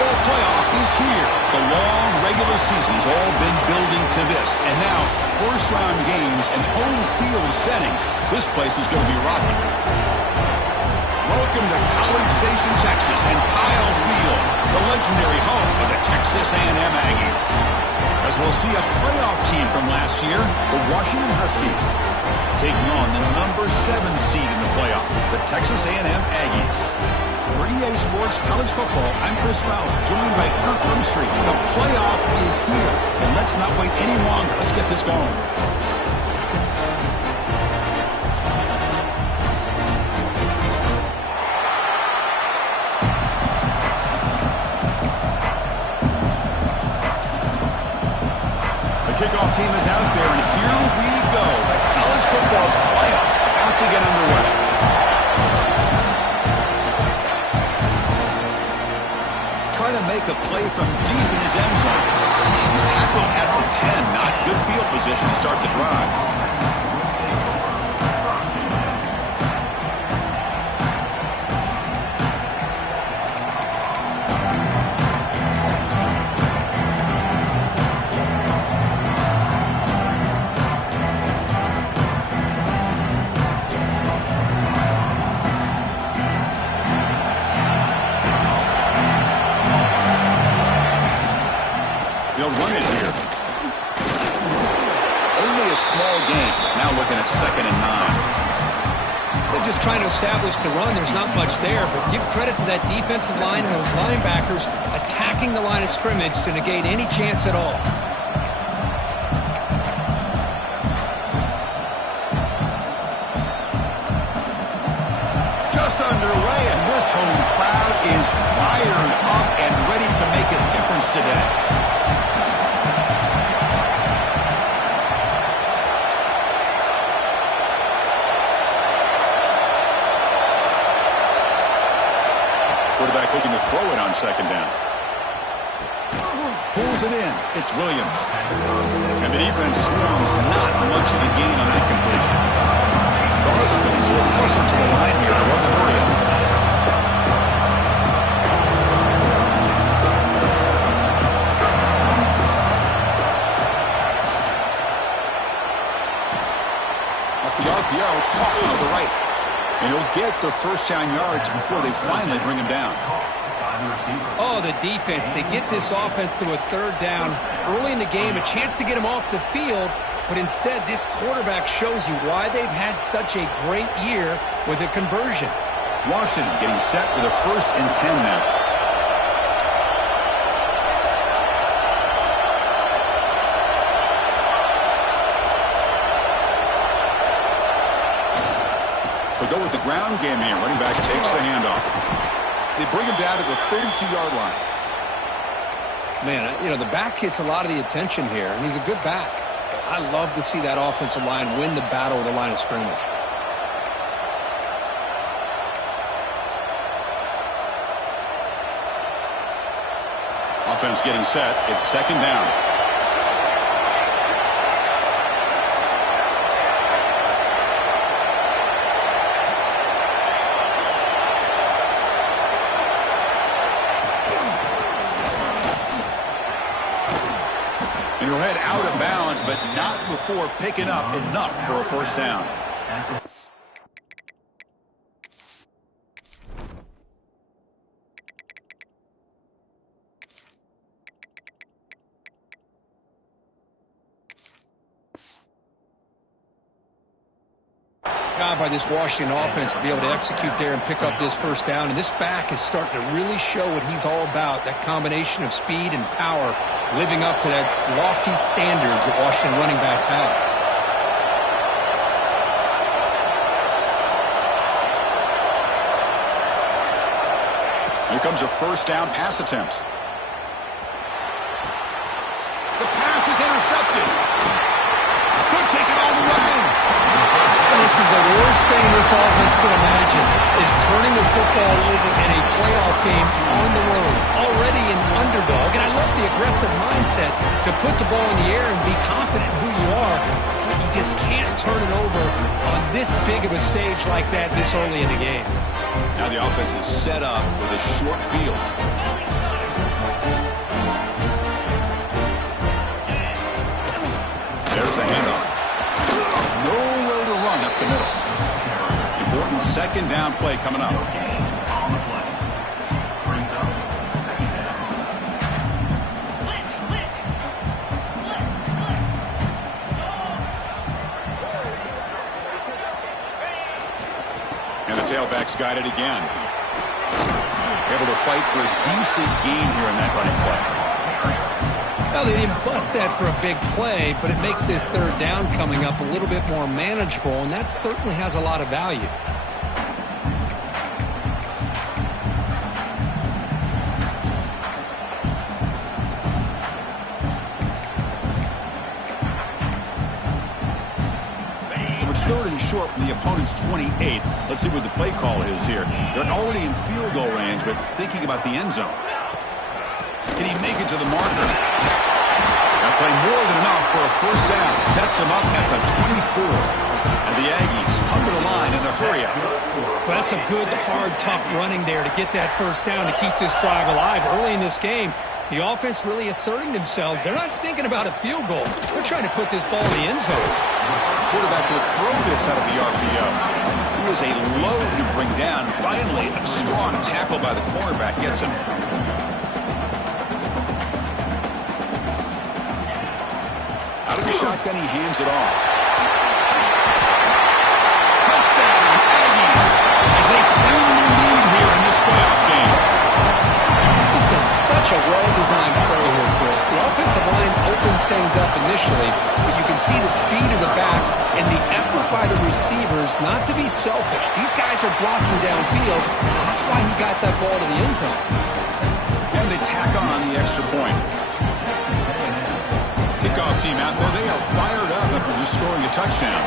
football playoff is here. The long regular season's all been building to this. And now, first-round games and home field settings. This place is going to be rocking. Welcome to College Station, Texas, and Kyle Field, the legendary home of the Texas A&M Aggies. As we'll see a playoff team from last year, the Washington Huskies, taking on the number 7 seed in the playoff, the Texas A&M Aggies. For EA Sports College Football, I'm Chris Fowler, joined by Kirk Hermstreet. The playoff is here, and let's not wait any longer. Let's get this going. Kickoff team is out there, and here we go. The college football playoff about to get underway. Trying to make a play from deep in his end zone. He's tackled at the 10. Not good field position to start the drive. They'll run it here. Only a small gain. Now looking at 2nd and 9. They're just trying to establish the run. There's not much there, but give credit to that defensive line and those linebackers attacking the line of scrimmage to negate any chance at all. Just underway, and this home crowd is fired up and ready to make a difference today. Quarterback looking to throw it on 2nd down. Pulls it in. It's Williams. And the defense swarms, not much of a gain on that completion. The Huskies will hustle to the line here and run the hurry up. Off the RPO, caught to the right. And he'll get the first down yards before they finally bring him down. Oh, the defense. They get this offense to a 3rd down early in the game, a chance to get him off the field, but instead this quarterback shows you why they've had such a great year with a conversion. Washington getting set with a 1st and 10 now. Go with the ground game here. Running back takes the handoff. They bring him down to the 32-yard line. Man, you know, the back gets a lot of the attention here, and he's a good back. I love to see that offensive line win the battle with the line of scrimmage. Offense getting set. It's 2nd down. And he'll head out of bounds, but not before picking up enough for a 1st down. Job by this Washington offense to be able to execute there and pick up this 1st down. And this back is starting to really show what he's all about, that combination of speed and power, living up to that lofty standards that Washington running backs have. Here comes a 1st down pass attempt. The pass is intercepted. Could take it all the way. This is the worst thing this offense could imagine, is turning the football over in a playoff game on the road. Already an underdog, and I love the aggressive mindset to put the ball in the air and be confident in who you are, but you just can't turn it over on this big of a stage like that this early in the game. Now the offense is set up with a short field. second down play coming up. And the tailback's got it again. Able to fight for a decent gain here in that running play. Well, they didn't bust that for a big play, but it makes this third down coming up a little bit more manageable, and that certainly has a lot of value. So it's third and short from the opponent's 28. Let's see what the play call is here. They're already in field goal range, but thinking about the end zone. Can he make it to the marker? That play more than enough for a first down. Sets him up at the 24. And the Aggies come to the line in the hurry-up. Well, that's a good, hard, tough running there to get that first down to keep this drive alive. Early in this game, the offense really asserting themselves. They're not thinking about a field goal. They're trying to put this ball in the end zone. Quarterback will throw this out of the RPO. He is a load to bring down. Finally, a strong tackle by the cornerback gets him. Out of the shotgun, he hands it off. Touchdown, Aggies, as they claim the lead here in this playoff game. This is such a well-designed play here, Chris. The offensive line opens things up initially, but you can see the speed of the back and the effort by the receivers not to be selfish. These guys are blocking downfield. That's why he got that ball to the end zone. And they tack on the extra point. Kickoff team out there, they are fired up after just scoring a touchdown.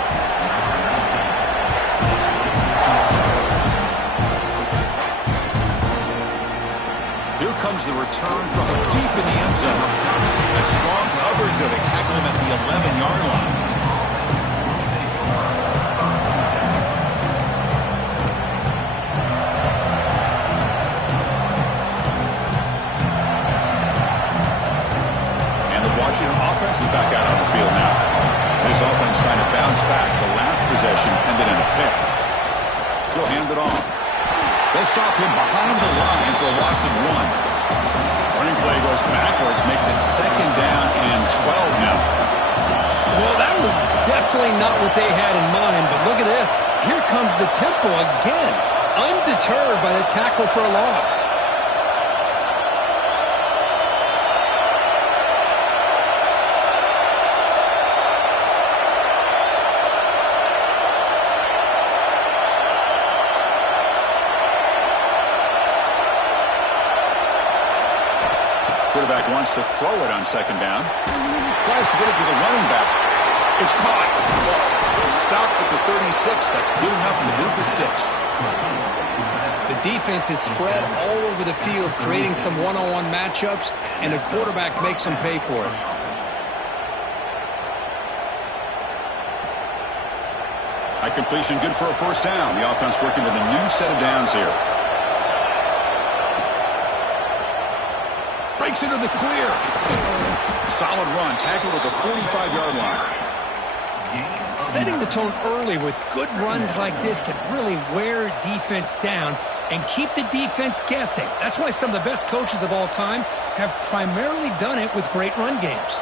Here comes the return from deep in the end zone. And strong coverage there. They tackle him at the 11-yard line. Washington offense is back out on the field now. This offense trying to bounce back the last possession and then in a pick. He'll hand it off. They'll stop him behind the line for a loss of 1. Running play goes backwards, makes it second down and 12 now. Well, that was definitely not what they had in mind, but look at this. Here comes the tempo again, undeterred by the tackle for a loss. Quarterback wants to throw it on second down. Tries to get it to the running back. It's caught. Stopped at the 36. That's good enough to move the sticks. The defense is spread all over the field, creating some one-on-one matchups, and the quarterback makes them pay for it. High completion, good for a first down. The offense working with a new set of downs here. Breaks into the clear. Solid run. Tackled at the 45-yard line. Setting the tone early with good runs like this can really wear defense down and keep the defense guessing. That's why some of the best coaches of all time have primarily done it with great run games.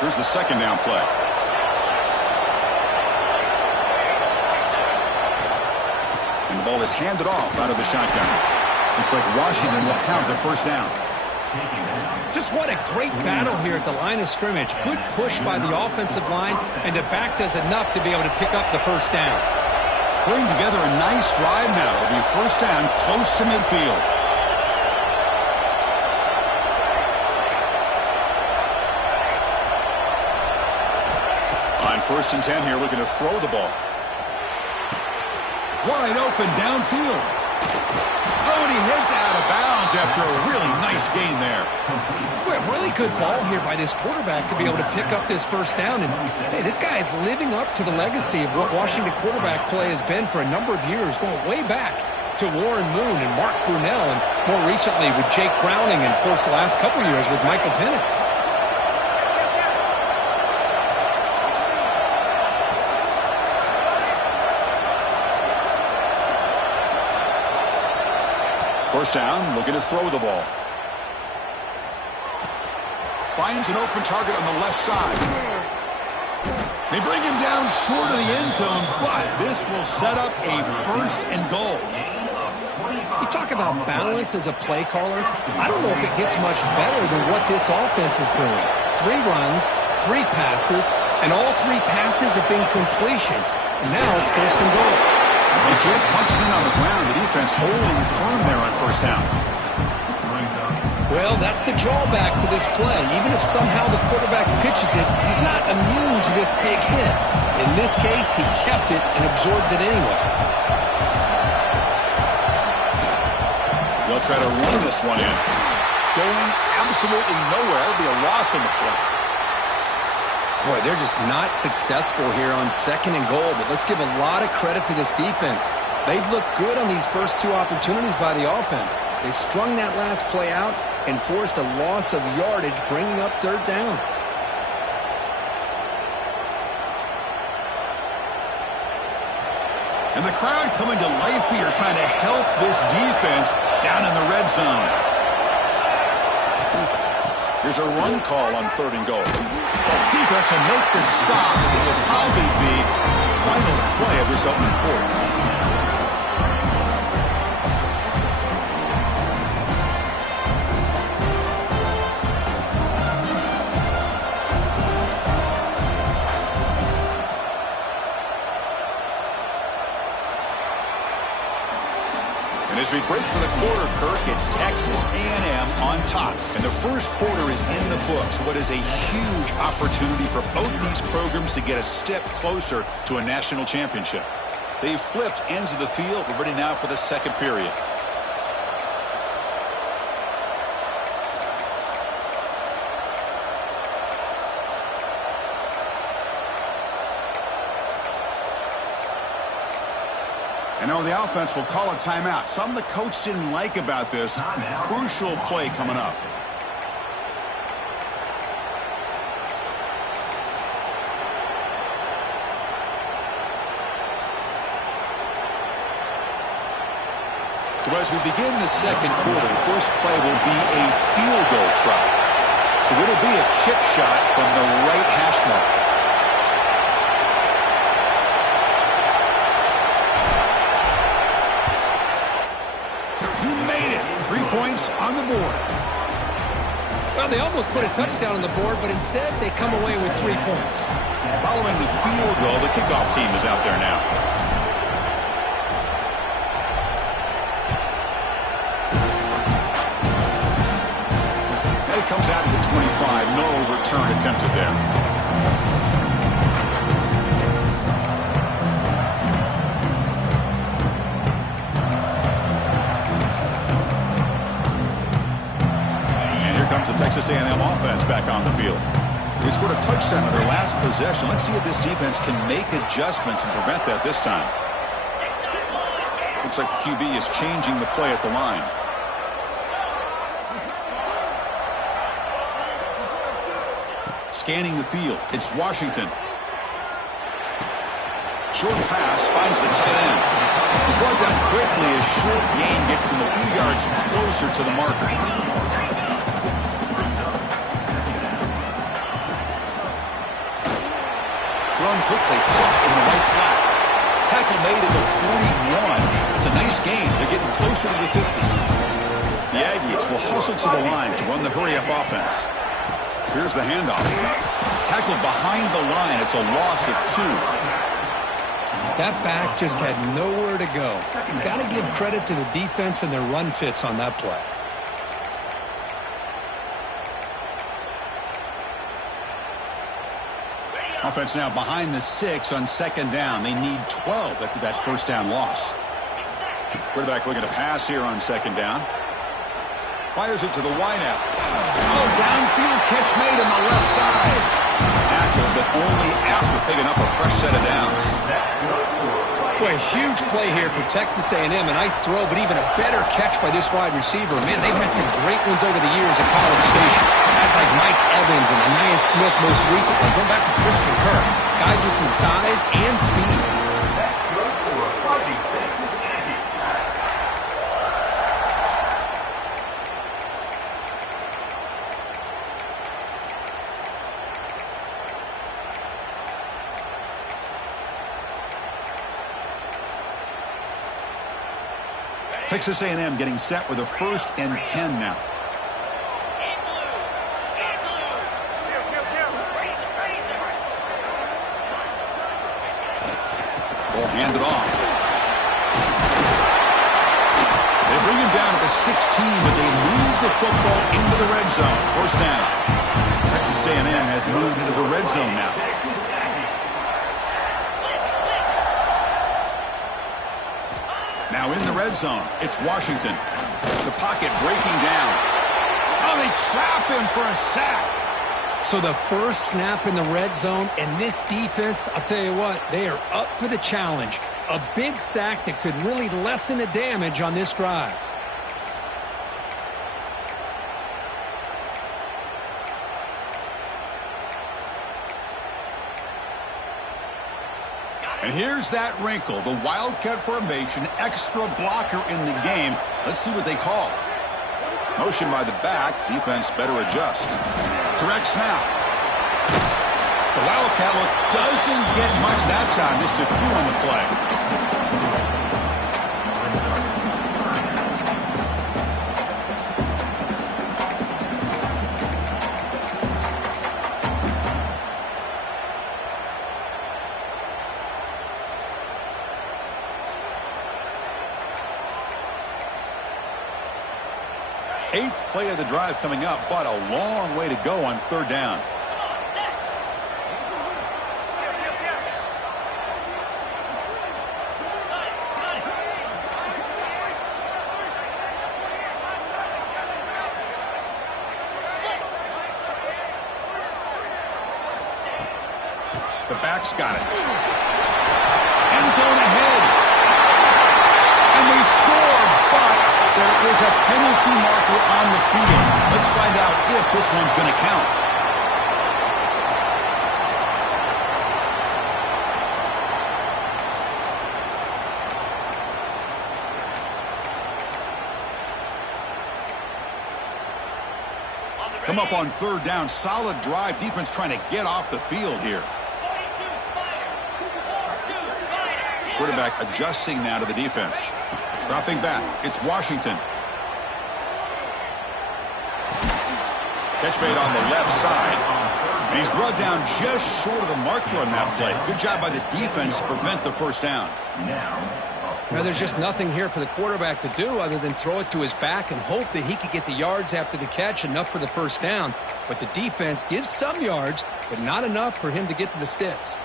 Here's the second down play. And the ball is handed off out of the shotgun. Looks like Washington will have the first down. Just what a great battle here at the line of scrimmage. Good push by the offensive line, and the back does enough to be able to pick up the first down. Putting together a nice drive now. It'll be first down close to midfield. On 1st and 10 here, looking to throw the ball. Wide open downfield. Oh, and he heads out of bounds after a really nice gain there. Well, really good ball here by this quarterback to be able to pick up this first down. And hey, this guy is living up to the legacy of what Washington quarterback play has been for a number of years, going way back to Warren Moon and Mark Brunell, and more recently with Jake Browning, and of course the last couple years with Michael Penix. First down, looking to throw the ball. Finds an open target on the left side. They bring him down short of the end zone, but this will set up a first and goal. You talk about balance as a play caller. I don't know if it gets much better than what this offense is doing. 3 runs, 3 passes, and all 3 passes have been completions. And now it's first and goal. They can't punch it in on the ground. The defense holding firm there on first down. Well, that's the drawback to this play. Even if somehow the quarterback pitches it, he's not immune to this big hit. In this case, he kept it and absorbed it anyway. They'll try to run this one in. Going absolutely nowhere. It'll be a loss in the play. Boy, they're just not successful here on second and goal, but let's give a lot of credit to this defense. They've looked good on these first 2 opportunities by the offense. They strung that last play out and forced a loss of yardage, bringing up third down. And the crowd coming to life here, trying to help this defense down in the red zone. Here's a run call on third and goal. Defense will make the stop. It will probably be the final play of this opening quarter. As we break for the quarter, Kirk, it's Texas A&M on top. And the first quarter is in the books. What is a huge opportunity for both these programs to get a step closer to a national championship. They've flipped ends of the field. We're ready now for the second period. And now the offense will call a timeout. Something the coach didn't like about this. Crucial play coming up. So as we begin the second quarter, the first play will be a field goal try. So it'll be a chip shot from the right hash mark. On the board. Well, they almost put a touchdown on the board, but instead they come away with 3 points. Following the field goal, the kickoff team is out there now. And it comes out to the 25. No return attempted there. The Texas A&M offense back on the field. They scored a touchdown on their last possession. Let's see if this defense can make adjustments and prevent that this time. Looks like the QB is changing the play at the line. Scanning the field. It's Washington. Short pass finds the tight end. He's brought down quickly as short gain gets them a few yards closer to the marker. Thrown quickly, caught in the right flat. Tackle made at the 41. It's a nice gain. They're getting closer to the 50. The Aggies will hustle to the line to run the hurry-up offense. Here's the handoff. Tackled behind the line. It's a loss of 2. That back just had nowhere to go. You've got to give credit to the defense and their run fits on that play. Offense now behind the 6 on second down. They need 12 after that first down loss. Quarterback looking to pass here on second down. Fires it to the wideout. Oh, downfield catch made on the left side. Tackle, but only after picking up a fresh set of downs. Boy, huge play here for Texas A&M. A nice throw, but even a better catch by this wide receiver. Man, they've had some great ones over the years at College Station. Guys like Mike Evans and Anais Smith most recently. Going back to Christian Kirk. Guys with some size and speed. Texas A&M getting set with a 1st and 10 now. Ball handed off. They bring him down at the 16, but they move the football into the red zone. 1st down. Texas A&M has moved into the red zone now. Now in the red zone, it's Washington. The pocket breaking down. Oh, they trap him for a sack. So the first snap in the red zone, and this defense, I'll tell you what, they are up for the challenge. A big sack that could really lessen the damage on this drive. And here's that wrinkle, the Wildcat formation, extra blocker in the game. Let's see what they call. Motion by the back, defense better adjust. Direct snap. The Wildcat look doesn't get much that time, just a few on the play. 8th play of the drive coming up, but a long way to go on 3rd down. The back's got it. End zone ahead. And they score, but there is a penalty marker on the field. Let's find out if this one's going to count. Come up on 3rd down. Solid drive. Defense trying to get off the field here. Quarterback adjusting now to the defense. Dropping back. It's Washington. Catch made on the left side. And he's brought down just short of the marker on that play. Good job by the defense to prevent the 1st down. Now, there's just nothing here for the quarterback to do other than throw it to his back and hope that he could get the yards after the catch, enough for the 1st down. But the defense gives some yards, but not enough for him to get to the sticks.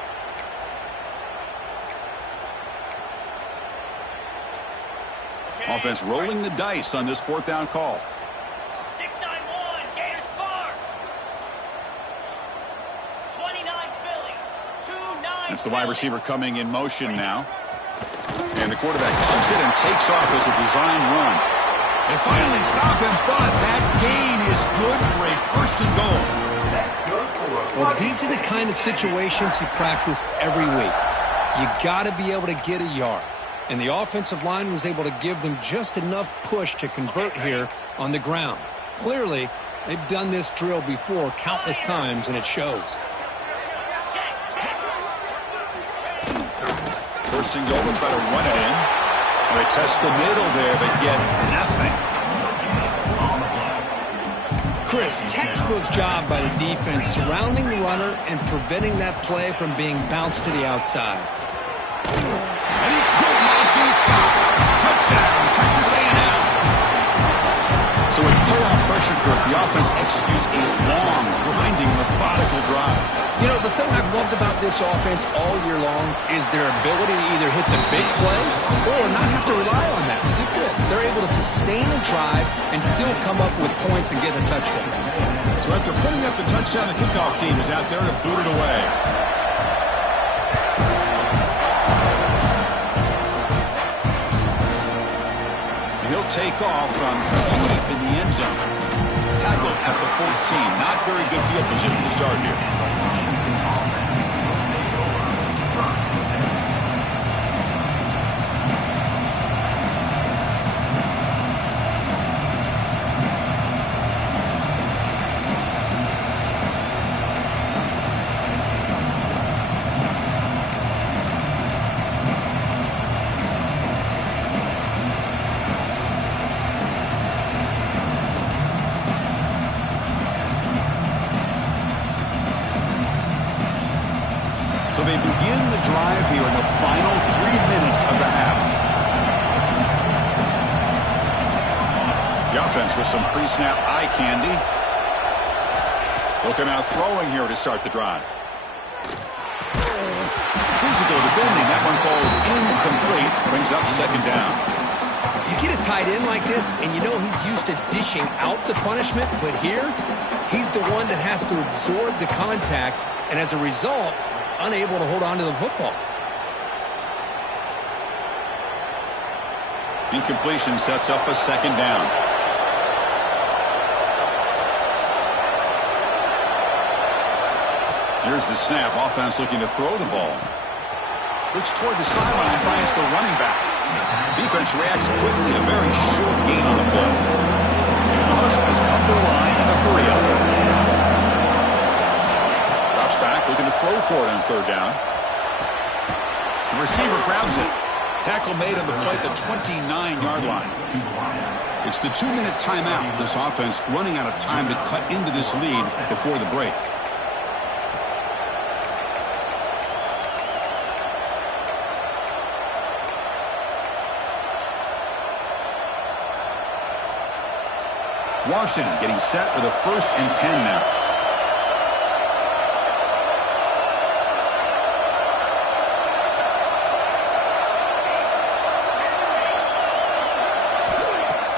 Offense rolling the dice on this 4th down call. 691, Gators score. 29 Philly, 29. It's the wide receiver coming in motion now. And the quarterback tucks it and takes off as a design run. They finally stop him, but that gain is good for a 1st and goal. Well, these are the kind of situations you practice every week. You got to be able to get a yard. And the offensive line was able to give them just enough push to convert here on the ground. Clearly, they've done this drill before countless times, and it shows. 1st and goal, they'll try to run it in. They test the middle there, but get nothing. Chris, textbook job by the defense surrounding the runner and preventing that play from being bounced to the outside. And he could not be stopped. Touchdown, Texas A&M. So with playoff pressure, Kirk, the offense executes a long, grinding, methodical drive. You know, the thing I've loved about this offense all year long is their ability to either hit the big play or not have to rely on that. Look at this. They're able to sustain a drive and still come up with points and get a touchdown. So after putting up the touchdown, the kickoff team is out there to boot it away. And he'll take off from deep in the end zone. Tackled at the 14. Not very good field position to start here. drive here in the final 3 minutes of the half. The offense with some pre-snap eye candy. Looking out throwing here to start the drive. Physical defending. That one falls incomplete. Brings up second down. You get a tight end like this, and you know he's used to dishing out the punishment, but here, he's the one that has to absorb the contact, and as a result, he's unable to hold on to the football. Incompletion sets up a second down. Here's the snap. Offense looking to throw the ball. Looks toward the sideline, finds the running back. Defense reacts quickly. A very short gain on the play. The Huskies come to the line in a hurry up. Drops back, looking to throw for it on third down. The receiver grabs it. Tackle made on the play at the 29-yard line. It's the 2-minute timeout. This offense running out of time to cut into this lead before the break. Washington getting set with a 1st and 10 now.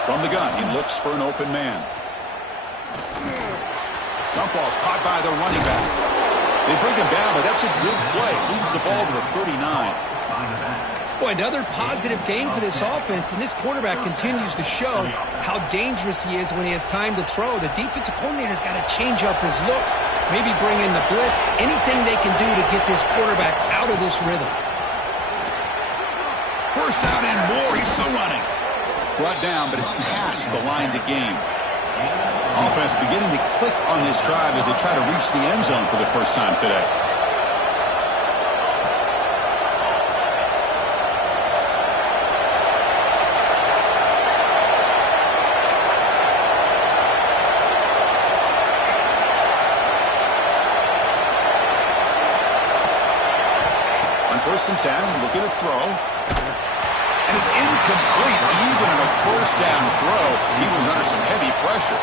From the gun, he looks for an open man. Dump off caught by the running back. They bring him down, but that's a good play. Leaves the ball to the 39. Boy, another positive game for this offense, and this quarterback continues to show how dangerous he is when he has time to throw. The defensive coordinator's got to change up his looks, maybe bring in the blitz, anything they can do to get this quarterback out of this rhythm. First out and more. He's still running. Brought down, but it's past the line to gain. Offense beginning to click on this drive as they try to reach the end zone for the first time today. First and 10, looking to throw. And it's incomplete, even in a first down throw. He was under some heavy pressure.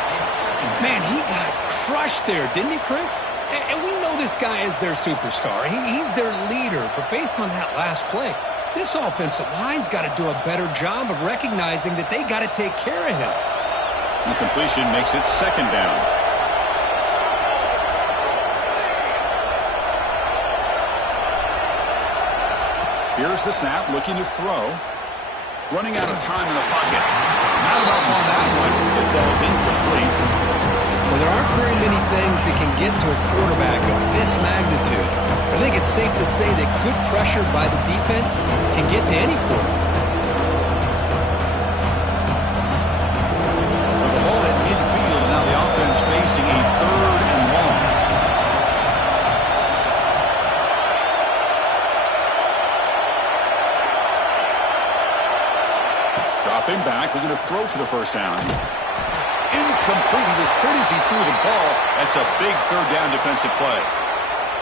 Man, he got crushed there, didn't he, Chris? And we know this guy is their superstar. He's their leader. But based on that last play, this offensive line's got to do a better job of recognizing that they got to take care of him. The completion makes it second down. Here's the snap, looking to throw. Running out of time in the pocket. Not enough on that one. It falls incomplete. Well, there aren't very many things that can get to a quarterback of this magnitude. I think it's safe to say that good pressure by the defense can get to any quarterback. So the ball at midfield, now the offense facing a 3rd and long. Dropping back, looking to throw for the first down. Incomplete. He was hit as he threw the ball. That's a big 3rd down defensive play.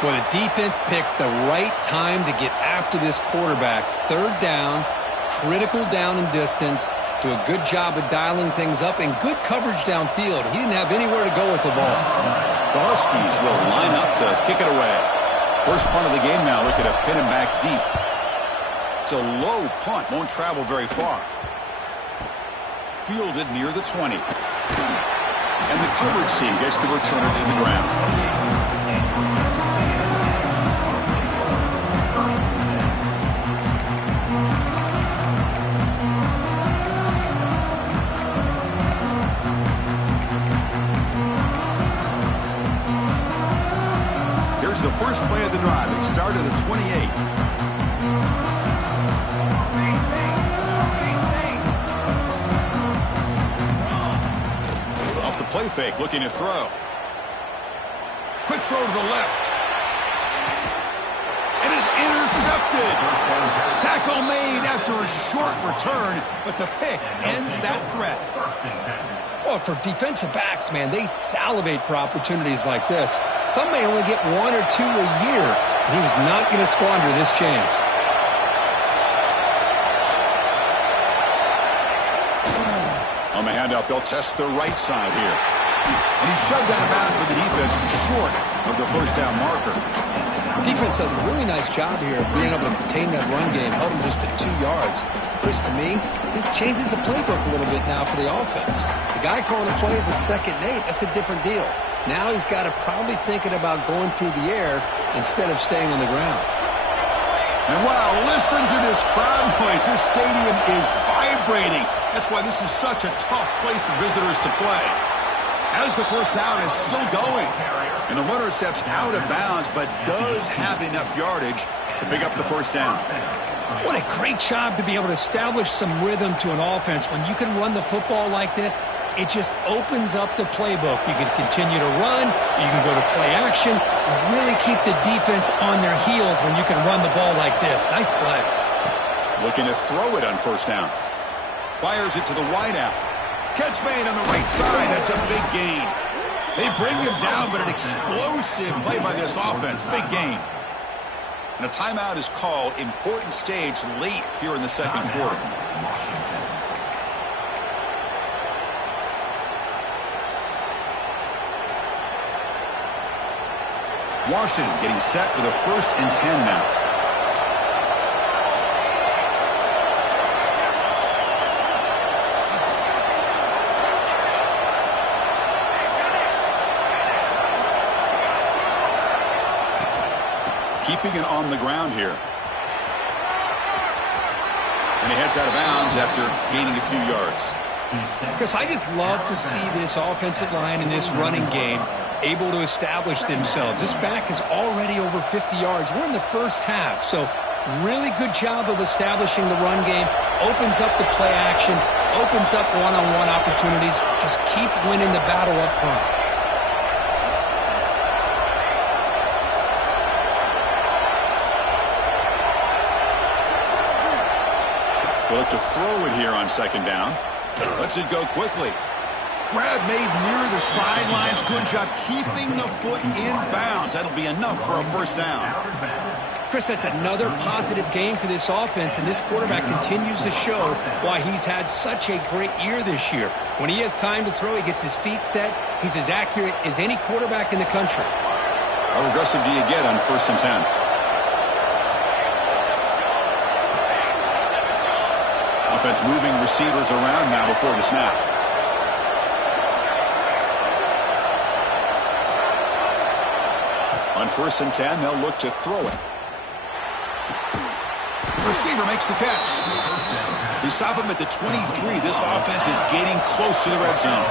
Well, the defense picks the right time to get after this quarterback. 3rd down, critical down and distance. Do a good job of dialing things up and good coverage downfield. He didn't have anywhere to go with the ball. The Huskies will line up to kick it away. First punt of the game now. Looking to pin him back deep. It's a low punt. Won't travel very far. Fielded near the 20. And the coverage team gets the returner to the ground. Here's the first play of the drive. It started at the 28. Play fake, looking to throw. Quick throw to the left. It is intercepted. Tackle made after a short return, but the pick ends that threat. Well, for defensive backs, man, they salivate for opportunities like this. Some may only get 1 or 2 a year. and he was not going to squander this chance. On the handoff, they'll test the right side here. And he's shoved out of bounds with the defense short of the first down marker. Defense does a really nice job here of being able to contain that run game, held him just at 2 yards. Chris, to me, this changes the playbook a little bit now for the offense. The guy calling the plays at 2nd and 8, that's a different deal. Now he's got to probably thinking about going through the air instead of staying on the ground. And wow, listen to this crowd noise. This stadium is vibrating. That's why this is such a tough place for visitors to play. As the first down is still going. And the runner steps out of bounds, but does have enough yardage to pick up the first down. What a great job to be able to establish some rhythm to an offense. When you can run the football like this, it just opens up the playbook. You can continue to run, you can go to play action, and really keep the defense on their heels when you can run the ball like this. Nice play. Looking to throw it on first down. Fires it to the wideout. Catch made on the right side. That's a big gain. They bring him down, but an explosive play by this offense. Big gain. And a timeout is called. Important stage late here in the second quarter. Washington getting set with a 1st and 10 now. Keeping it on the ground here. And he heads out of bounds after gaining a few yards. Chris, I just love to see this offensive line and this running game able to establish themselves. This back is already over 50 yards. We're in the first half, so really good job of establishing the run game. Opens up the play action, opens up one-on-one opportunities. Just keep winning the battle up front. We'll look to throw it here on 2nd down. Lets it go quickly. Grab made near the sidelines. Good job keeping the foot in bounds. That'll be enough for a first down. Chris, that's another positive game for this offense, and this quarterback continues to show why he's had such a great year this year. When he has time to throw, he gets his feet set. He's as accurate as any quarterback in the country. How aggressive do you get on 1st and 10? Offense moving receivers around now before the snap. On 1st and 10, they'll look to throw it. The receiver makes the catch. They stop him at the 23. This offense is getting close to the red zone.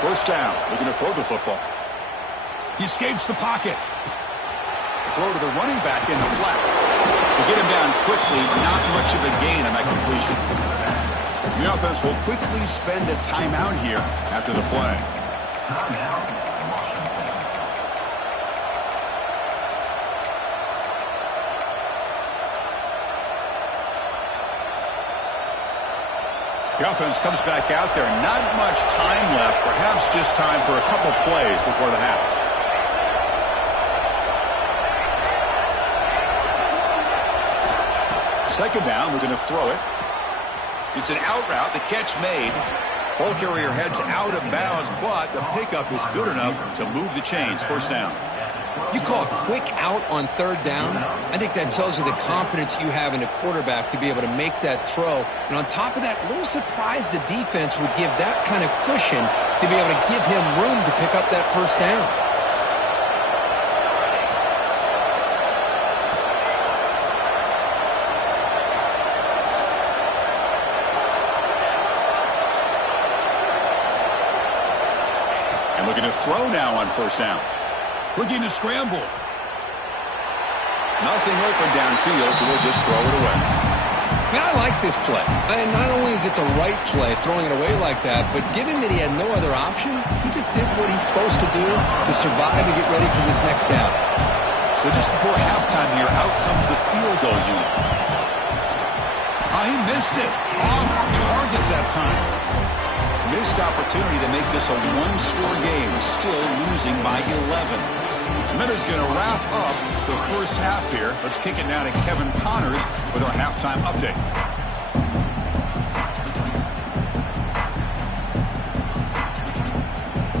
First down, looking to throw the football. He escapes the pocket. Throw to the running back in the flat. To get him down quickly, not much of a gain on that completion. The offense will quickly spend a timeout here after the play. The offense comes back out there. Not much time left. Perhaps just time for a couple plays before the half. Second down, we're going to throw it. It's an out route. The catch made. Ball carrier heads out of bounds, but the pickup is good enough to move the chains. First down. You call it quick out on 3rd down. I think that tells you the confidence you have in a quarterback to be able to make that throw. And on top of that, a little surprised the defense would give that kind of cushion to be able to give him room to pick up that first down. And looking to throw now on 1st down. Looking to scramble. Nothing open downfield, so they'll just throw it away. Man, I like this play. And not only is it the right play, throwing it away like that, but given that he had no other option, he just did what he's supposed to do to survive and get ready for this next down. So just before halftime here, out comes the field goal unit. He missed it. Off target that time. Missed opportunity to make this a one-score game. Still losing by 11. Minter's going to wrap up the first half here. Let's kick it now to Kevin Connors with our halftime update.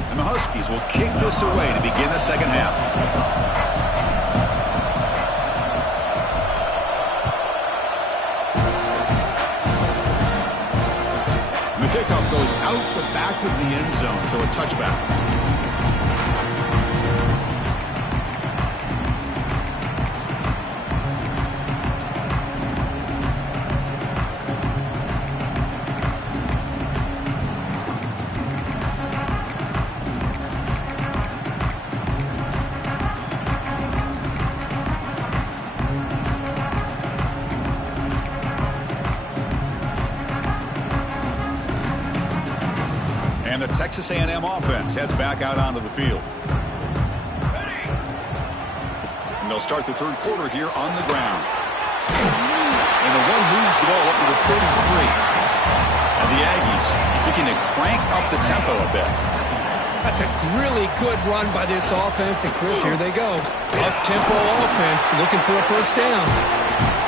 And the Huskies will kick this away to begin the second half. The kickoff goes out the back of the end zone, so a touchback. And the Texas A&M offense heads back out onto the field. And they'll start the third quarter here on the ground. And the one moves the ball up to the 33. And the Aggies looking to crank up the tempo a bit. That's a really good run by this offense. And, Chris, here they go. Up-tempo offense looking for a first down.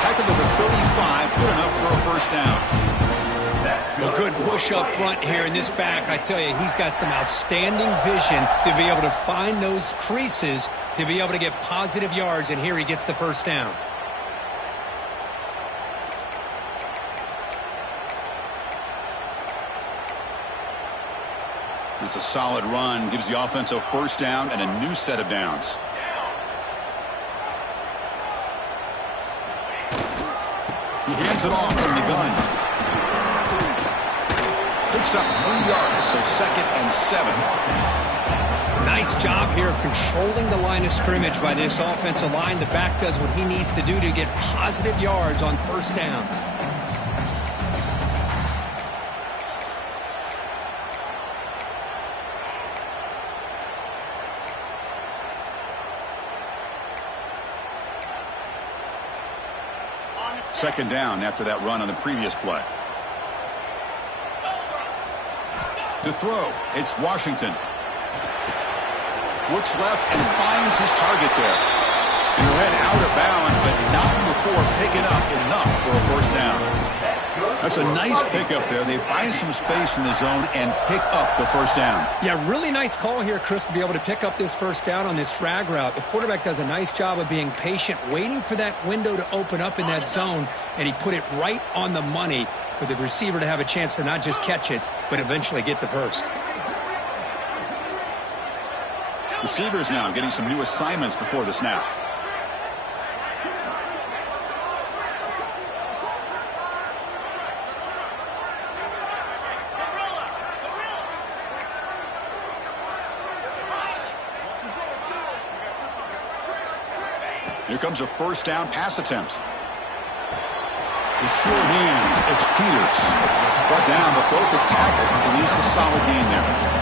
Tackled to the 35. Good enough for a first down. A good push up front here in this back. I tell you, he's got some outstanding vision to be able to find those creases to be able to get positive yards, and here he gets the first down. It's a solid run. Gives the offense a first down and a new set of downs. He hands it off from the gun. Picks up 3 yards, so 2nd and 7. Nice job here of controlling the line of scrimmage by this offensive line. The back does what he needs to do to get positive yards on first down. Second down after that run on the previous play. To throw, it's Washington. Looks left and finds his target there. And he'll head out of bounds, but not before picking up enough for a first down. That's a nice pickup there. They find some space in the zone and pick up the first down. Yeah, really nice call here, Chris, to be able to pick up this first down on this drag route. The quarterback does a nice job of being patient, waiting for that window to open up in that zone, and he put it right on the money for the receiver to have a chance to not just catch it, but eventually get the first. Receivers now getting some new assignments before the snap. Here comes a first down pass attempt. The sure hands, it's Peters. Brought down, but broke the tackle. He leaves a solid gain there.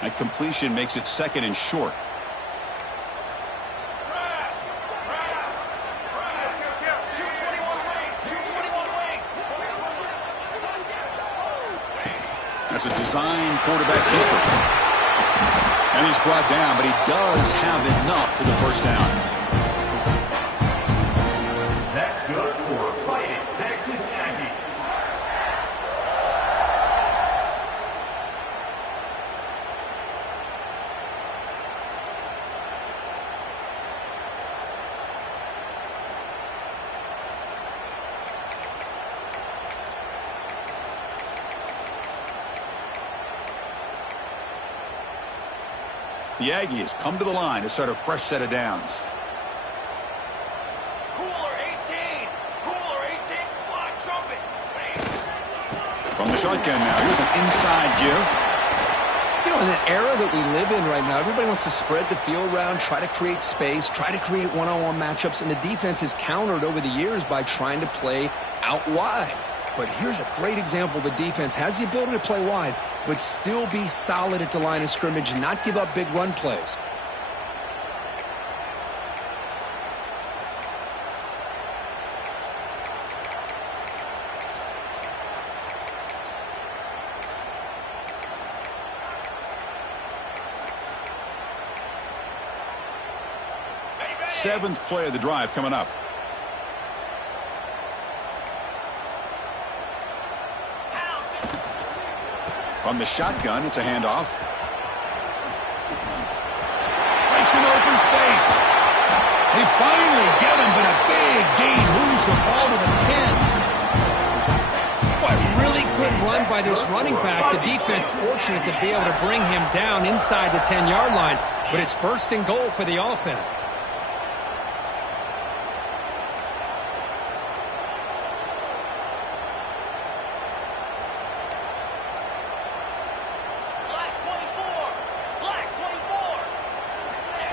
That completion makes it 2nd and short. That's a design quarterback keeper. And he's brought down, but he does have enough for the first down. That's good for Fighting Texas Aggies. The Aggies come to the line to start a fresh set of downs. Cooler 18. Cooler 18. Fly trumpet. From the shotgun now, here's an inside give. He'll In the era that we live in right now, everybody wants to spread the field around, try to create space, try to create one-on-one matchups, and the defense is countered over the years by trying to play out wide. But here's a great example. The defense has the ability to play wide, but still be solid at the line of scrimmage and not give up big run plays. Seventh play of the drive coming up. On the shotgun, it's a handoff. Breaks an open space. They finally get him, but a big gain moves the ball to the 10. Boy, really good run by this running back. The defense fortunate to be able to bring him down inside the 10-yard line, but it's first and goal for the offense.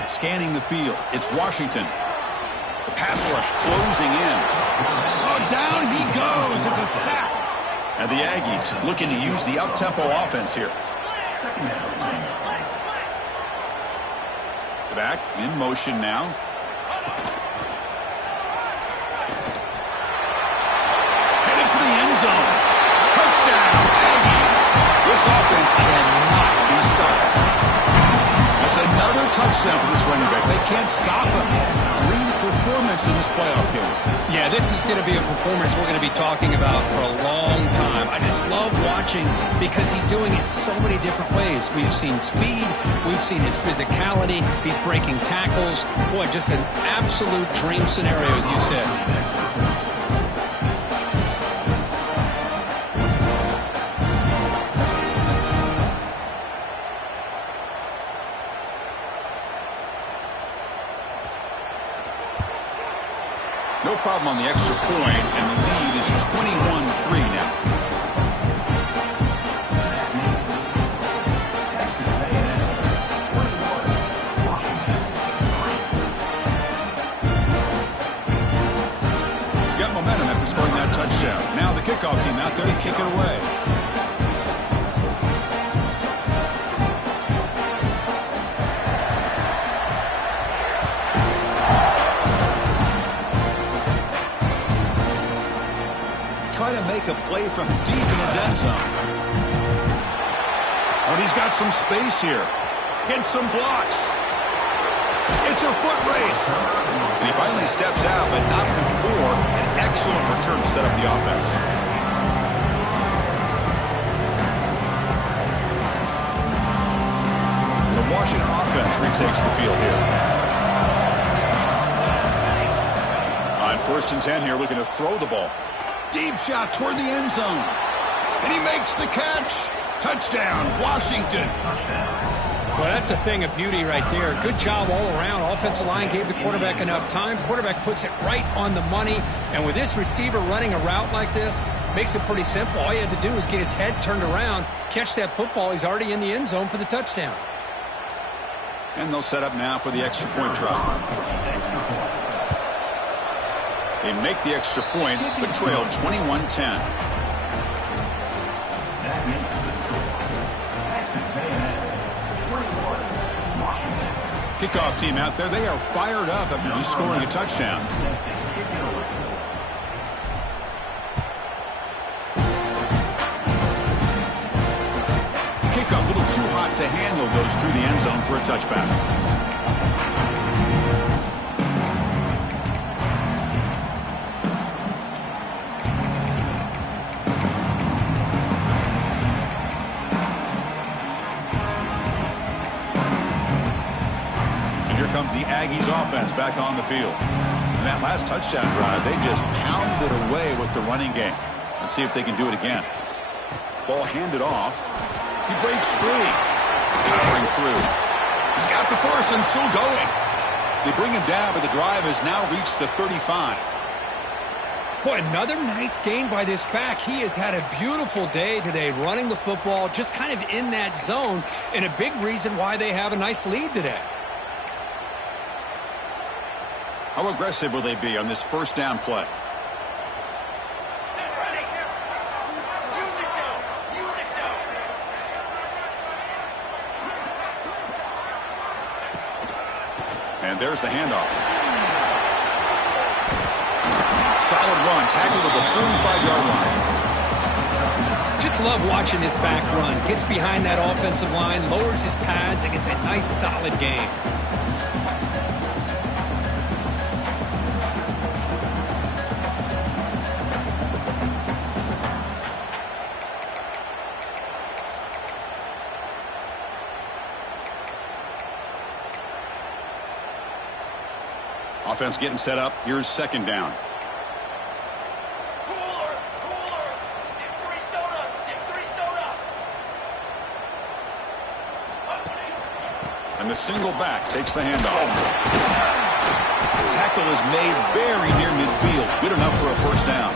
Scanning the field, it's Washington. The pass rush closing in. Oh, down he goes. It's a sack. And the Aggies looking to use the up-tempo offense here. Back in motion now. Headed for the end zone. Touchdown, Aggies. This offense cannot be stopped. That's another touchdown for this running back. They can't stop him. Dream performance in this playoff game. Yeah, this is going to be a performance we're going to be talking about for a long time. I just love watching because he's doing it so many different ways. We've seen speed. We've seen his physicality. He's breaking tackles. Boy, just an absolute dream scenario, as you said. No problem on the extra point, and the lead is 21-3 now. Got momentum after scoring that touchdown. Now the kickoff team out there to kick it away. Try to make a play from deep in his end zone. Oh, he's got some space here. Hits some blocks. It's a foot race. And he finally steps out, but not before an excellent return to set up the offense. The Washington offense retakes the field here. On 1st and 10 here, looking to throw the ball. Deep shot toward the end zone. And he makes the catch. Touchdown, Washington. Well, that's a thing of beauty right there. Good job all around. Offensive line gave the quarterback enough time. Quarterback puts it right on the money. And with this receiver running a route like this, makes it pretty simple. All you had to do was get his head turned around, catch that football. He's already in the end zone for the touchdown. And they'll set up now for the extra point try. They make the extra point, but trail 21-10. Kickoff team out there, they are fired up after just scoring a touchdown. Kickoff a little too hot to handle, goes through the end zone for a touchback. Comes the Aggies offense back on the field. And that last touchdown drive, they just pounded away with the running game. Let's see if they can do it again. Ball handed off. He breaks free. Powering through. He's got the first and still going. They bring him down, but the drive has now reached the 35. Boy, another nice gain by this back. He has had a beautiful day today running the football, just kind of in that zone, and a big reason why they have a nice lead today. How aggressive will they be on this first down play? Set ready. Music now. Music now. And there's the handoff. Solid run, tackled at the 45-yard line. Just love watching this back run. Gets behind that offensive line, lowers his pads, and gets a nice solid gain. Offense getting set up. Here's second down. Cooler. Dip 3 soda. Dip 3 soda. And the single back takes the handoff. Tackle is made very near midfield. Good enough for a first down.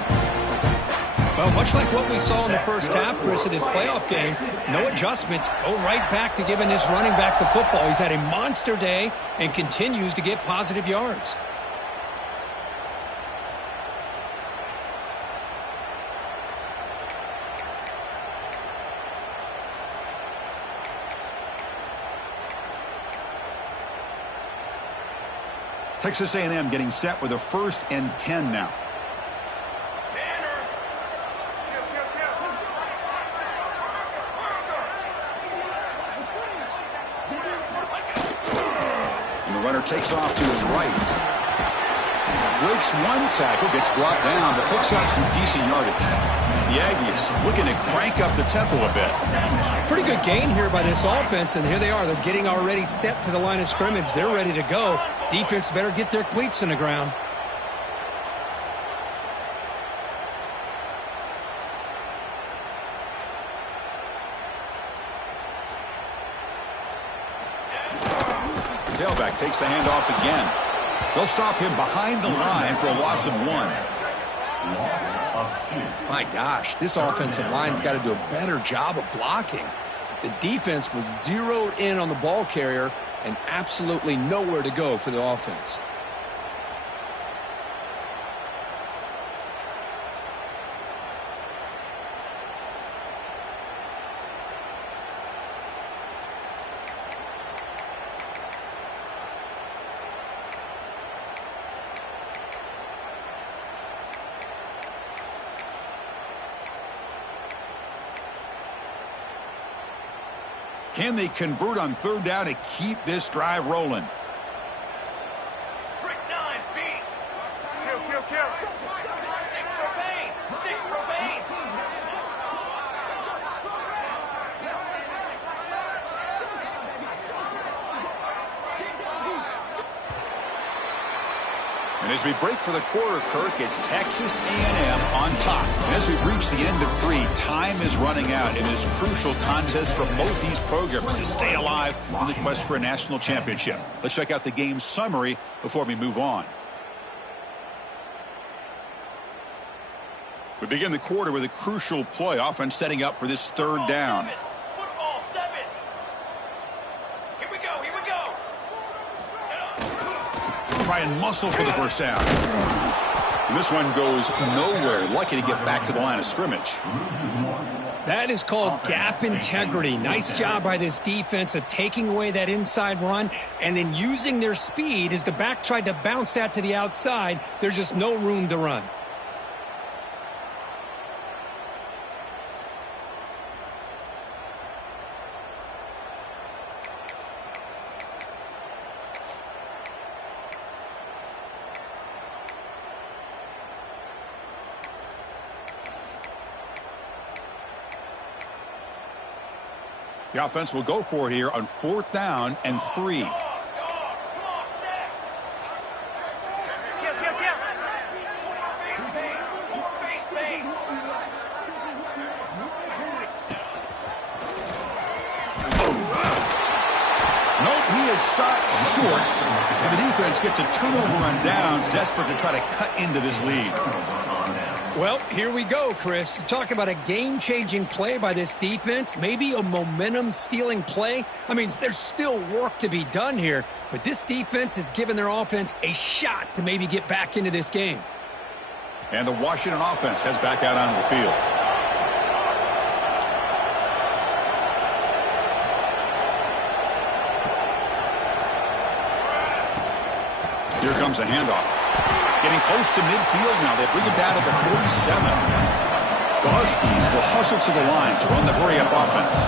Well, much like what we saw in the first half, Chris, of this playoff game, no adjustments. Go right back to giving this running back the football. He's had a monster day and continues to get positive yards. Texas A&M getting set with a 1st and 10 now. And the runner takes off to his right. Breaks one tackle, gets brought down, but picks up some decent yardage. The Aggies looking to crank up the tempo a bit. Pretty good gain here by this offense, and here they are. They're getting already set to the line of scrimmage. They're ready to go. Defense better get their cleats in the ground. Tailback takes the handoff again. They'll stop him behind the line for a loss of 1. My gosh, this offensive line's got to do a better job of blocking. The defense was zeroed in on the ball carrier and absolutely nowhere to go for the offense. Can they convert on 3rd down to keep this drive rolling? Trick 9, beat. Kill. 6 propane. 6 propane. And as we break for the quarter, Kirk, it's Texas A&M on top. And as we've reached the end of 3, time is running out in this crucial contest for both these programs to stay alive in the quest for a national championship. Let's check out the game summary before we move on. We begin the quarter with a crucial play, offense setting up for this 3rd down. Football 7. Here we go. Try and muscle for the first down. And this one goes nowhere. Lucky to get back to the line of scrimmage. That is called gap integrity. Nice job by this defense of taking away that inside run and then using their speed as the back tried to bounce that to the outside. There's just no room to run. The offense will go for it here on 4th down and 3. Come on, set. Kill. Base bait. Nope, he is stopped short. And the defense gets a turnover on downs, desperate to try to cut into this lead. Well, here we go, Chris. You talk about a game-changing play by this defense, maybe a momentum-stealing play. I mean, there's still work to be done here, but this defense has given their offense a shot to maybe get back into this game. And the Washington offense heads back out onto the field. Here comes a handoff. Getting close to midfield now. They bring it down at the 47. The Huskies will hustle to the line to run the hurry-up offense.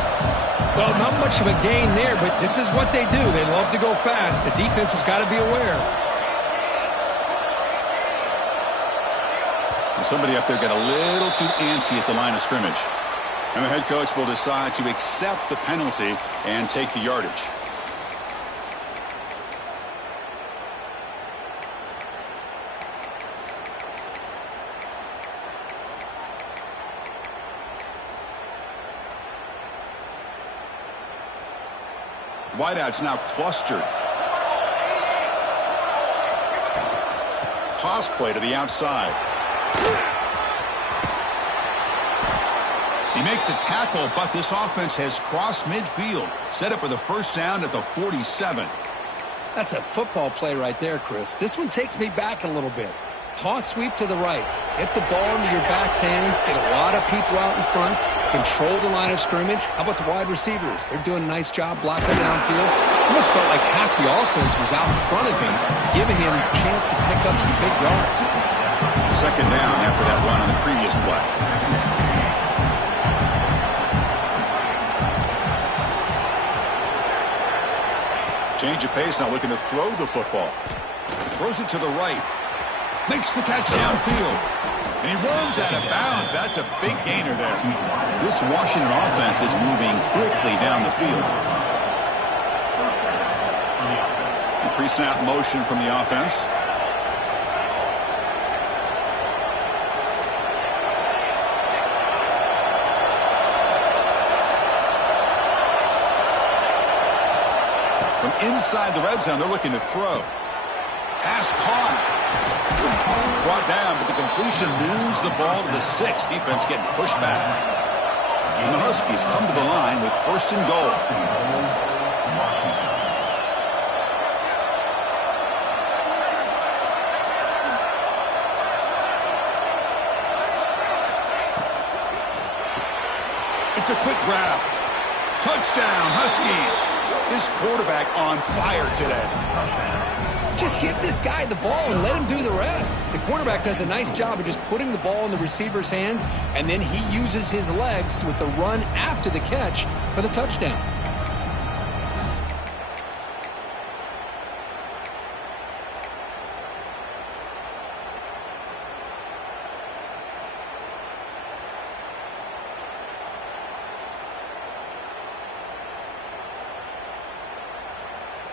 Well, not much of a gain there, but this is what they do. They love to go fast. The defense has got to be aware. Somebody up there got a little too antsy at the line of scrimmage. And the head coach will decide to accept the penalty and take the yardage. Wideouts now clustered. Toss play to the outside. He make the tackle, but this offense has crossed midfield. Set up for the first down at the 47. That's a football play right there, Chris. This one takes me back a little bit. Toss sweep to the right. Get the ball into your back's hands. Get a lot of people out in front. Control the line of scrimmage. How about the wide receivers? They're doing a nice job blocking downfield. Almost felt like half the offense was out in front of him, giving him a chance to pick up some big yards. Second down after that run on the previous play. Change of pace now, looking to throw the football. Throws it to the right. Makes the catch downfield. And he runs out of bounds. That's a big gainer there. This Washington offense is moving quickly down the field. Pre-snap motion from the offense. From inside the red zone, they're looking to throw. Pass caught. Brought down, but the completion moves the ball to the 6. Defense getting pushed back. And the Huskies come to the line with first and goal. It's a quick grab. Touchdown, Huskies. This quarterback on fire today. Just give this guy the ball and let him do the rest. The quarterback does a nice job of just putting the ball in the receiver's hands, and then he uses his legs with the run after the catch for the touchdown.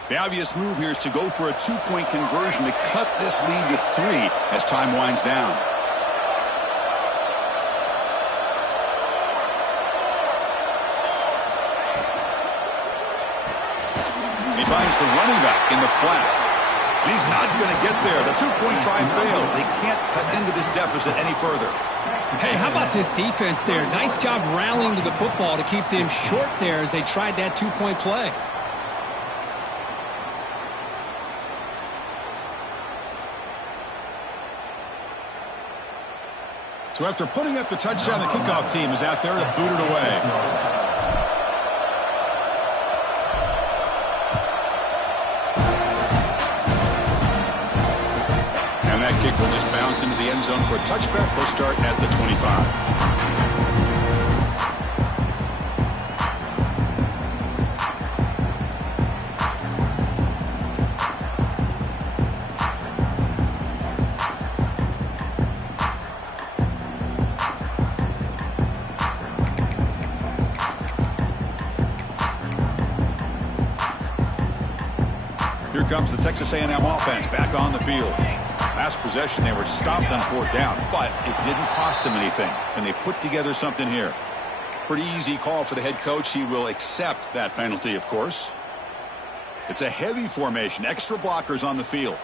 The obvious move here is to go for a 2-point conversion to cut this lead to 3 as time winds down. He finds the running back in the flat. And he's not going to get there. The 2-point try fails. They can't cut into this deficit any further. Hey, how about this defense there? Nice job rallying to the football to keep them short there as they tried that 2-point play. So after putting up the touchdown, the kickoff team is out there to boot it away. And that kick will just bounce into the end zone for a touchback. They'll start at the 25. Here comes the Texas A&M offense back on the field. Last possession, they were stopped on 4th down, but it didn't cost them anything. And they put together something here. Pretty easy call for the head coach. He will accept that penalty, of course. It's a heavy formation, extra blockers on the field.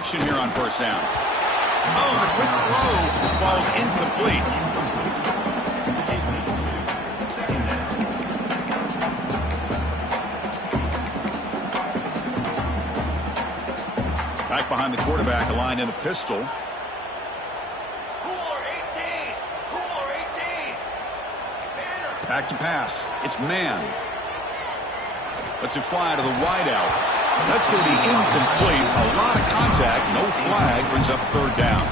action here on first down. Oh, the quick throw falls incomplete. Back behind the quarterback, aligned in the pistol. Cooler 18. Cooler 18. Banner. Back to pass. It's man. Lets it fly to the wideout. That's going to be incomplete. A lot of contact. No flag. Brings up third down.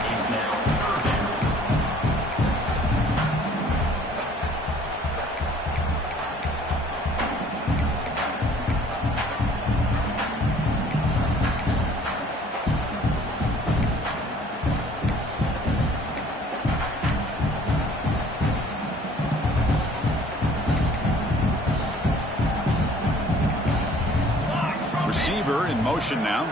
Receiver in motion now.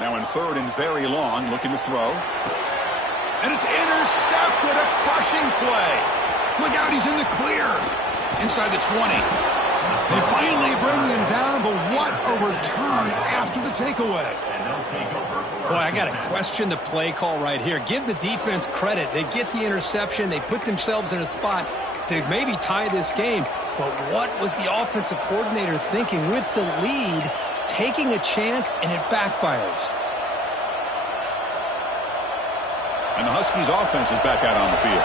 Now in third and very long, looking to throw. And it's intercepted, a crushing play. Look out, he's in the clear. Inside the 20. They finally bring him down, but what a return after the takeaway. Boy, I got to question the play call right here. Give the defense credit. They get the interception. They put themselves in a spot to maybe tie this game. But what was the offensive coordinator thinking with the lead, taking a chance, and it backfires? And the Huskies' offense is back out on the field.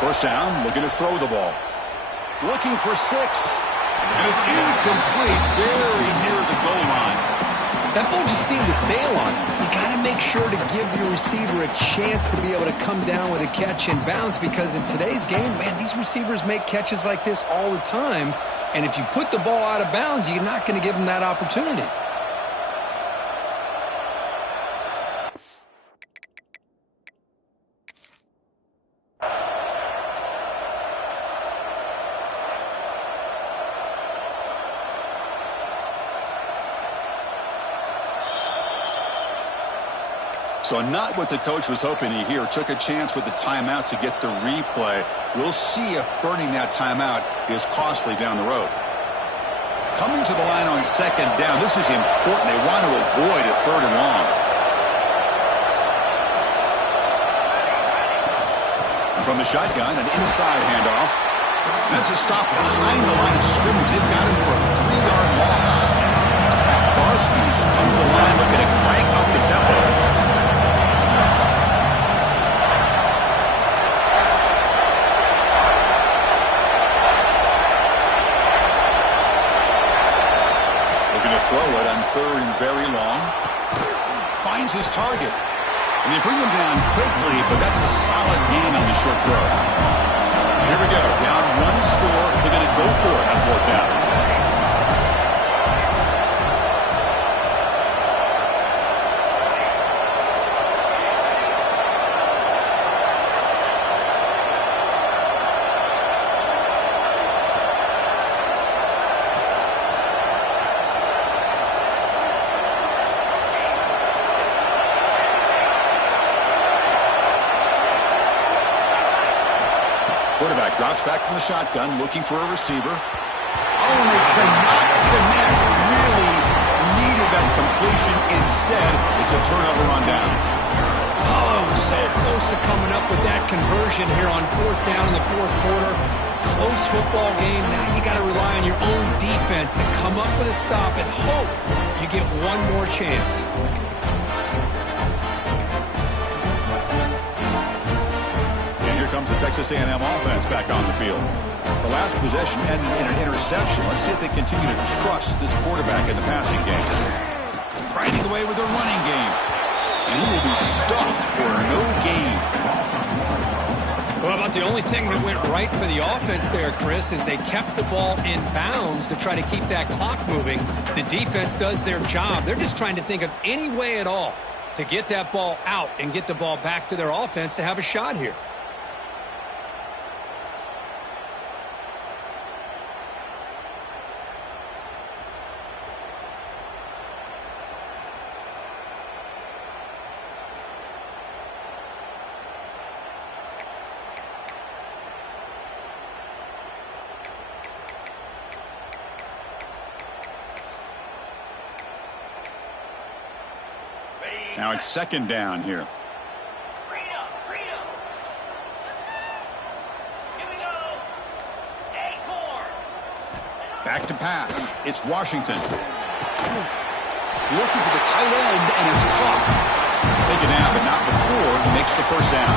First down, looking to throw the ball. Looking for 6. And it's incomplete, very near the goal line. That ball just seemed to sail on him. You got to make sure to give your receiver a chance to be able to come down with a catch and bounce, because in today's game, man, these receivers make catches like this all the time. And if you put the ball out of bounds, you're not going to give them that opportunity. So not what the coach was hoping to hear. Took a chance with the timeout to get the replay. We'll see if burning that timeout is costly down the road. Coming to the line on second down. This is important. They want to avoid a third and long. And from the shotgun, an inside handoff. That's a stop behind the line of scrimmage. They've got him for a 3-yard loss. Huskies come to the line looking to crank up the tempo. Throw it on third and very long. Finds his target. And they bring him down quickly, but that's a solid gain on the short throw. So here we go. Down 1 score. They're going to go for it on fourth down. Quarterback drops back from the shotgun, looking for a receiver. Oh, and they cannot connect. Really needed that completion. Instead, it's a turnover on downs. Oh, so close to coming up with that conversion here on fourth down in the fourth quarter. Close football game. Now you got to rely on your own defense to come up with a stop and hope you get one more chance. Comes the Texas A&M offense back on the field. The last possession ended in an interception. Let's see if they continue to trust this quarterback in the passing game. Grinding away with their running game. And he will be stuffed for no gain. Well, about the only thing that went right for the offense there, Chris, is they kept the ball in bounds to try to keep that clock moving. The defense does their job. They're just trying to think of any way at all to get that ball out and get the ball back to their offense to have a shot here. Now it's second down here. Freedom, freedom. Here we go. Acorn. Back to pass. It's Washington. Looking for the tight end, and it's caught. Taken out, but not before he makes the first down.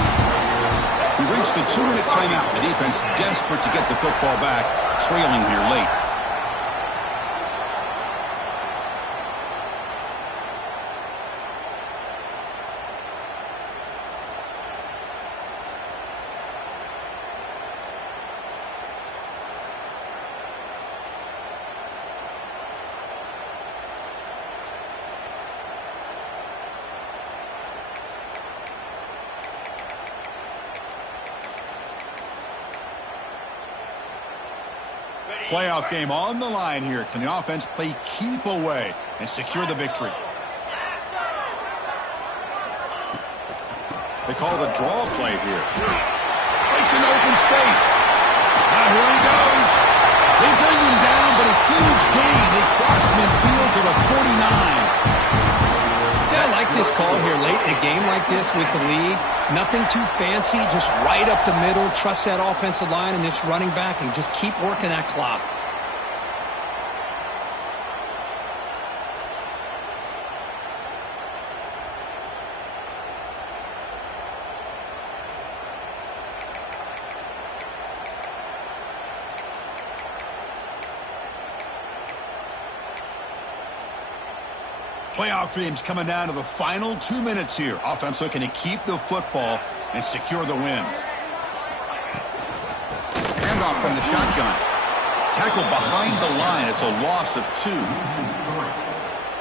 We reached the 2-minute timeout. The defense desperate to get the football back, trailing here late. Playoff game on the line here. Can the offense play keep away and secure the victory? They call the draw play here. Makes an open space. Now here he goes. They bring him down, but a huge gain. They cross midfield to the 49. Yeah, I like this call here late in a game like this with the lead. Nothing too fancy, just right up the middle. Trust that offensive line and this running back and just keep working that clock. Playoff teams coming down to the final 2 minutes here. Offense looking to keep the football and secure the win. Handoff from the shotgun. Tackled behind the line. It's a loss of 2.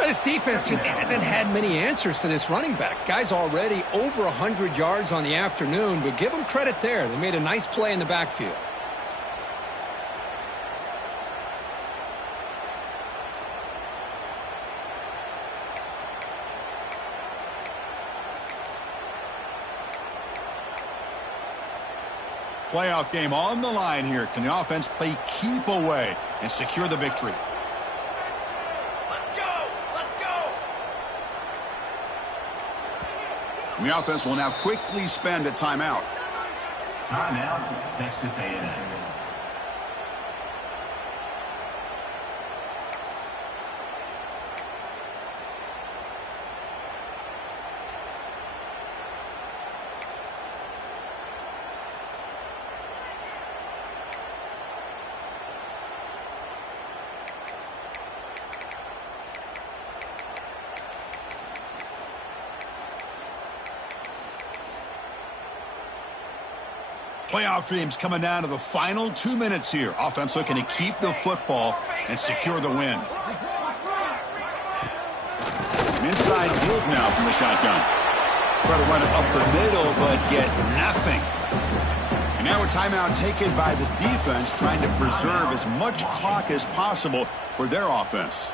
This defense just hasn't had many answers for this running back. Guy's already over 100 yards on the afternoon, but give them credit there. They made a nice play in the backfield. Playoff game on the line here. Can the offense play keep away and secure the victory? Let's go. Let's go. The offense will now quickly spend a timeout. Timeout, Texas A&M. Playoff teams coming down to the final 2 minutes here. Offense looking to keep the football and secure the win. Inside field now from the shotgun. Try to run it up the middle, but get nothing. And now a timeout taken by the defense, trying to preserve as much clock as possible for their offense.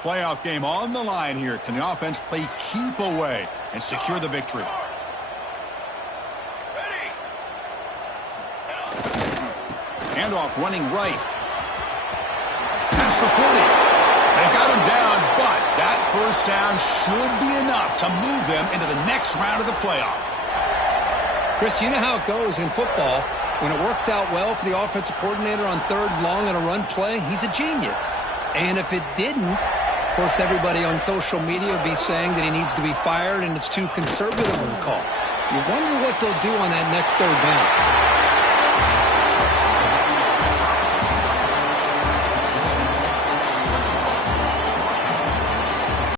Playoff game on the line here. Can the offense play keep away and secure the victory? Ready. Handoff running right. That's the 40. They got him down, but that first down should be enough to move them into the next round of the playoff. Chris, you know how it goes in football. When it works out well for the offensive coordinator on third and long on a run play, he's a genius. And if it didn't, of course, everybody on social media will be saying that he needs to be fired and it's too conservative of a call. You wonder what they'll do on that next third down.